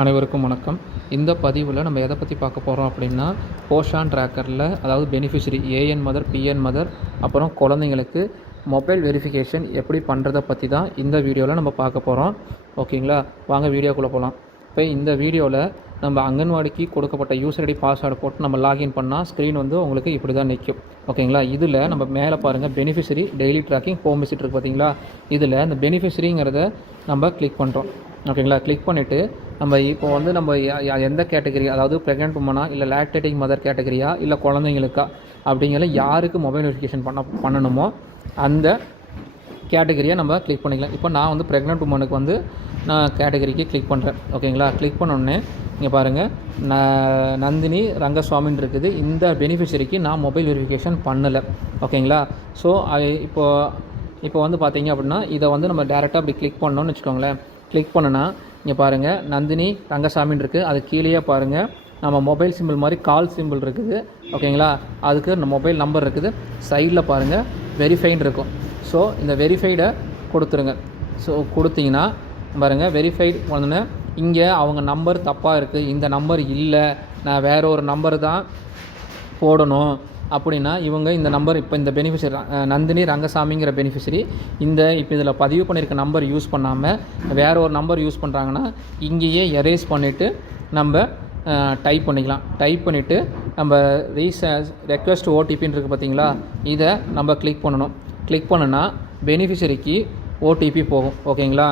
அனைவருக்கும் வணக்கம். இந்த பதிவில் நம்ம எதை பற்றி பார்க்க போகிறோம் அப்படின்னா, போஷான் ட்ராக்கரில் அதாவது beneficiary AN mother, PN mother, அப்புறம் குழந்தைங்களுக்கு மொபைல் வெரிஃபிகேஷன் எப்படி பண்ணுறதை பற்றி தான் இந்த வீடியோவில் நம்ம பார்க்க போகிறோம். ஓகேங்களா, வாங்க வீடியோக்குள்ளே போகலாம். இப்போ இந்த வீடியோவில் நம்ம அங்கன்வாடிக்கு கொடுக்கப்பட்ட யூசர் ஐடி பாஸ்வேர்டு போட்டு நம்ம லாகின் பண்ணால் ஸ்க்ரீன் வந்து உங்களுக்கு இப்படி தான் நிற்கும். ஓகேங்களா, இதில் நம்ம மேலே பாருங்கள் beneficiary daily tracking home visit இருக்குது பார்த்தீங்களா. இதில் இந்த பெனிஃபிஷரிங்கிறத நம்ம கிளிக் பண்ணுறோம். ஓகேங்களா, கிளிக் பண்ணிவிட்டு நம்ம இப்போ வந்து நம்ம எந்த கேட்டகரி, அதாவது ப்ரெக்னென்ட் உமனா இல்லை லாக்டேட்டிங் மதர் கேட்டகரியா இல்லை குழந்தைங்களுக்கா அப்படிங்கிற யாருக்கு மொபைல் வெரிஃபிகேஷன் பண்ணணுமோ அந்த கேட்டகரியை நம்ம கிளிக் பண்ணிக்கலாம். இப்போ நான் வந்து ப்ரெக்னென்ட் உமனுக்கு வந்து நான் கேட்டகரிக்கு கிளிக் பண்ணுறேன். ஓகேங்களா, கிளிக் பண்ணோடனே இங்கே பாருங்கள் நந்தினி ரங்கசுவாமின்னு இருக்குது. இந்த பெனிஃபிஷரிக்கு நான் மொபைல் வெரிஃபிகேஷன் பண்ணலை. ஓகேங்களா, ஸோ இப்போ வந்து பார்த்தீங்க அப்படின்னா இதை வந்து நம்ம டேரெக்டாக அப்படி கிளிக் பண்ணோன்னு வச்சுக்கோங்களேன். கிளிக் பண்ணுனா இங்கே பாருங்கள் நந்தினி ரங்கசாமின்னு இருக்குது. அது கீழேயே பாருங்கள் நம்ம மொபைல் சிம்பிள் மாதிரி கால் சிம்பிள் இருக்குது. ஓகேங்களா, அதுக்கு மொபைல் நம்பர் இருக்குது. சைடில் பாருங்கள் வெரிஃபைன்னு இருக்கும். ஸோ இந்த வெரிஃபைடை கொடுத்துருங்க. ஸோ கொடுத்தீங்கன்னா பாருங்கள் வெரிஃபைடு உடனே இங்கே அவங்க நம்பர் தப்பாக இருக்குது, இந்த நம்பர் இல்லை, நான் வேறு ஒரு நம்பர் தான் போடணும் அப்படின்னா இவங்க இந்த நம்பர் இப்போ இந்த பெனிஃபிஷரி நந்தினி ரங்கசாமிங்கிற பெனிஃபிஷரி இப்போ இதில் பதிவு பண்ணியிருக்க நம்பர் யூஸ் பண்ணாமல் வேறு ஒரு நம்பர் யூஸ் பண்ணுறாங்கன்னா இங்கேயே எரேஸ் பண்ணிவிட்டு நம்ம டைப் பண்ணிக்கலாம். டைப் பண்ணிவிட்டு நம்ம ரெக்வெஸ்ட் ஓடிபின்னு இருக்குது பார்த்தீங்களா, இதை நம்ம கிளிக் பண்ணணும். கிளிக் பண்ணுனா பெனிஃபிஷரிக்கு ஓடிபி போகும். ஓகேங்களா,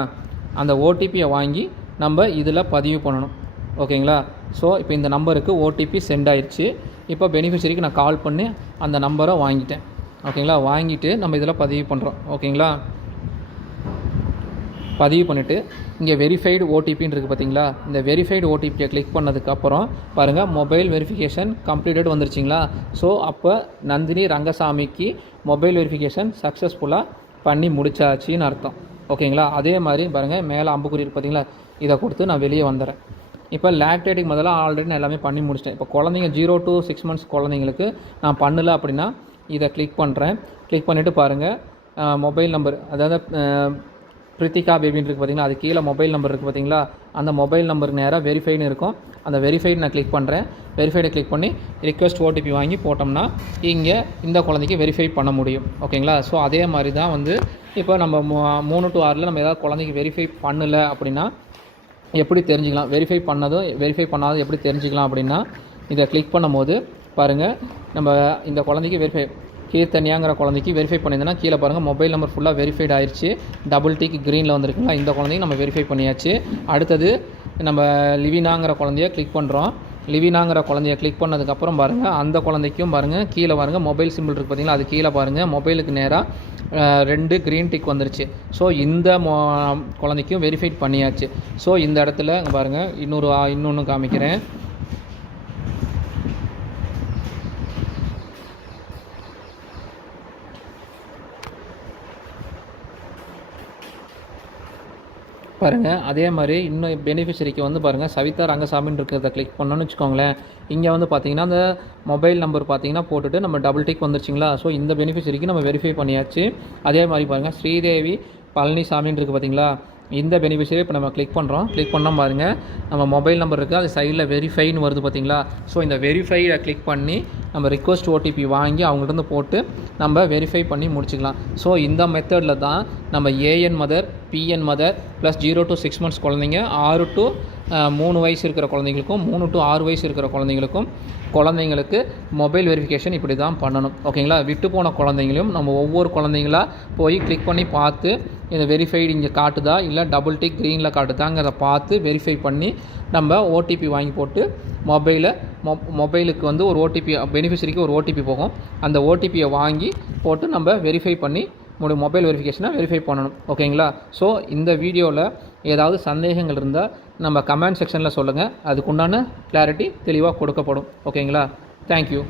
அந்த ஓடிபியை வாங்கி நம்ம இதில் பதிவு பண்ணணும். ஓகேங்களா, ஸோ இப்போ இந்த நம்பருக்கு ஓடிபி சென்ட் ஆயிடுச்சு. இப்போ பெனிஃபிஷரிக்கு நான் கால் பண்ணி அந்த நம்பரை வாங்கிட்டேன். ஓகேங்களா, வாங்கிட்டு நம்ம இதில் பதிவு பண்ணுறோம். ஓகேங்களா, பதிவு பண்ணிவிட்டு இங்கே வெரிஃபைடு ஓடிபின்னு இருக்குது பார்த்தீங்களா, இந்த வெரிஃபைடு ஓடிபியை கிளிக் பண்ணதுக்கப்புறம் பாருங்கள் மொபைல் வெரிஃபிகேஷன் கம்ப்ளீட்டட் வந்துருச்சிங்களா. ஸோ அப்போ நந்தினி ரங்கசாமிக்கு மொபைல் வெரிஃபிகேஷன் சக்ஸஸ்ஃபுல்லாக பண்ணி முடிச்சாச்சின்னு அர்த்தம். ஓகேங்களா, அதே மாதிரி பாருங்கள் மேலே அம்புக்குறி இருக்குது பார்த்தீங்களா, இதை கொடுத்து நான் வெளியே வந்துடுறேன். இப்போ லாக்டேட்டிங் முதல்ல ஆல்ரெடி நான் எல்லாமே பண்ணி முடிச்சிட்டேன். இப்போ குழந்தைங்க 0 to 6 months குழந்தைங்களுக்கு நான் பண்ணலை அப்படின்னா இதை கிளிக் பண்ணுறேன். கிளிக் பண்ணிவிட்டு பாருங்கள் மொபைல் நம்பர், அதாவது பிரித்திகா பேபின்னு இருக்குது பார்த்தீங்களா, அது கீழே மொபைல் நம்பர் இருக்குது பார்த்தீங்களா, அந்த மொபைல் நம்பருக்கு நேராக வெரிஃபைன்னு இருக்கும். அந்த வெரிஃபைடு நான் கிளிக் பண்ணுறேன். வெரிஃபைடை கிளிக் பண்ணி ரிக்வெஸ்ட் ஓடிபி வாங்கி போட்டோம்னா இங்கே இந்த குழந்தைக்கு வெரிஃபை பண்ண முடியும். ஓகேங்களா, ஸோ அதே மாதிரி தான் வந்து இப்போ நம்ம 3 to 6 நம்ம ஏதாவது குழந்தைக்கு வெரிஃபை பண்ணலை அப்படின்னா எப்படி தெரிஞ்சிக்கலாம், வெரிஃபை பண்ணதும் வெரிஃபை பண்ணாதும் எப்படி தெரிஞ்சிக்கலாம் அப்படின்னா இதை கிளிக் பண்ணும்போது பாருங்கள் நம்ம இந்த குழந்தைக்கு வெரிஃபை கீர்த்தனியாங்கிற குழந்தைக்கு வெரிஃபை பண்ணியிருந்தேன்னா கீழே பாருங்கள் மொபைல் நம்பர் ஃபுல்லாக வெரிஃபைட் ஆயிடுச்சு. டபுள் டிக் க்ரீனில் வந்துருக்குங்களா, இந்த குழந்தைக்கு நம்ம வெரிஃபை பண்ணியாச்சு. அடுத்தது நம்ம லிவினாங்கிற குழந்தைய கிளிக் பண்ணுறோம். லிவினாங்கிற குழந்தைய கிளிக் பண்ணதுக்கப்புறம் பாருங்கள் அந்த குழந்தைக்கும் பாருங்கள் கீழே பாருங்கள் மொபைல் சிம்பிள் இருக்குது பார்த்தீங்களா, அது கீழே பாருங்கள் மொபைலுக்கு நேராக 2 க்ரீன் டிக் வந்துருச்சு. ஸோ இந்த குழந்தைக்கும் வெரிஃபைட் பண்ணியாச்சு. ஸோ இந்த இடத்துல பாருங்கள் இன்னொன்று காமிக்கிறேன். பாருங்கள் அதே மாதிரி இன்னும் பெனிஃபிஷரிக்கு வந்து பாருங்கள் சவிதா ரங்கசாமின்னு இருக்கிறத கிளிக் பண்ணோன்னு வச்சுக்கோங்களேன். இங்கே வந்து பார்த்தீங்கன்னா அந்த மொபைல் நம்பர் பார்த்தீங்கன்னா போட்டுட்டு நம்ம டபுள் டிக் வந்துருச்சிங்களா. ஸோ இந்த பெனிஃபிஷரிக்கு நம்ம வெரிஃபை பண்ணியாச்சு. அதே மாதிரி பாருங்கள் ஸ்ரீதேவி பழனிசாமின்னு இருக்குது பார்த்தீங்களா, இந்த பெனிஃபிஷரி இப்போ நம்ம கிளிக் பண்ணுறோம். கிளிக் பண்ணோம் பாருங்கள் நம்ம மொபைல் நம்பர் இருக்குது, அது சைடில் வெரிஃபைன்னு வருது பார்த்தீங்களா. ஸோ இந்த வெரிஃபையை கிளிக் பண்ணி நம்ம ரிக்வெஸ்ட் ஓடிபி வாங்கி அவங்கள்ட்ட போட்டு நம்ம வெரிஃபை பண்ணி முடிச்சுக்கலாம். ஸோ இந்த மெத்தடில் தான் நம்ம AN mother, PN mother plus 0 to 6 months குழந்தைங்க, 6 to 3 வயசு இருக்கிற குழந்தைங்களுக்கும் 3 to 6 வயசு இருக்கிற குழந்தைங்களுக்கு மொபைல் வெரிஃபிகேஷன் இப்படி தான் பண்ணணும். ஓகேங்களா, விட்டு போன குழந்தைங்களையும் நம்ம ஒவ்வொரு குழந்தைங்களா போய் கிளிக் பண்ணி பார்த்து இந்த வெரிஃபைடு இங்கே காட்டுதா இல்லை டபுள் டிக் க்ரீனில் காட்டுதாங்கிறத பார்த்து வெரிஃபை பண்ணி நம்ம ஓடிபி வாங்கி போட்டு மொபைலுக்கு வந்து ஒரு ஓடிபி பெனிஃபிஷரிக்கு ஒரு ஓடிபி போகும். அந்த ஓடிபியை வாங்கி போட்டு நம்ம வெரிஃபை பண்ணி மொபைல் வெரிஃபிகேஷனை வெரிஃபை பண்ணணும். ஓகேங்களா, ஸோ இந்த வீடியோவில் ஏதாவது சந்தேகங்கள் இருந்தால் நம்ம கமெண்ட் செக்ஷனில் சொல்லுங்கள், அதுக்குண்டான கிளாரிட்டி தெளிவாக கொடுக்கப்படும். ஓகேங்களா, தேங்க்யூ.